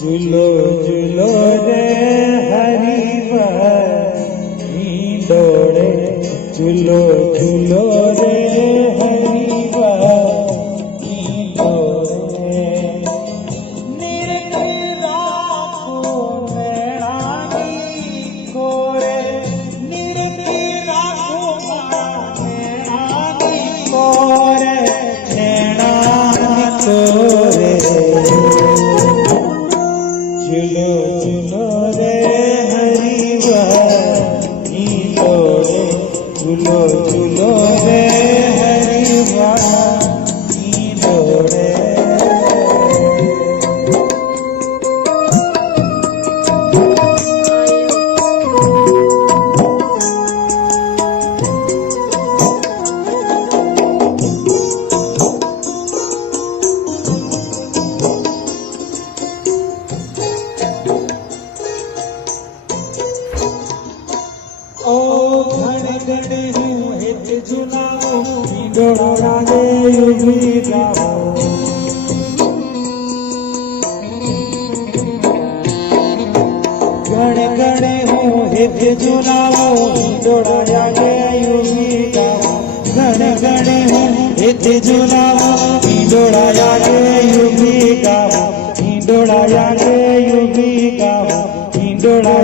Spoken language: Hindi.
झूलो झूलो रे हरिवर डोड़े झूलो झूलो रे हरिवर डोड़े निर्गिरा को नैणानी कोरे निर्गिरा को नैणानी कोरे नैणानी कोरे झूलो झूलो रे हरिवानी डोरे झूलो झूलो रे हरिवानी डोरे ओ घड़े घड़े हूँ हित झुलाओ डोड़ा रागे युगी गाओ घड़े घड़े हूँ हित झुलाओ डोड़ा रागे युगी गाओ घड़े घड़े हूँ हित झुलाओ डोड़ा रागे युगी गाओ डोड़ा रागे युगी गाओ डोड़ा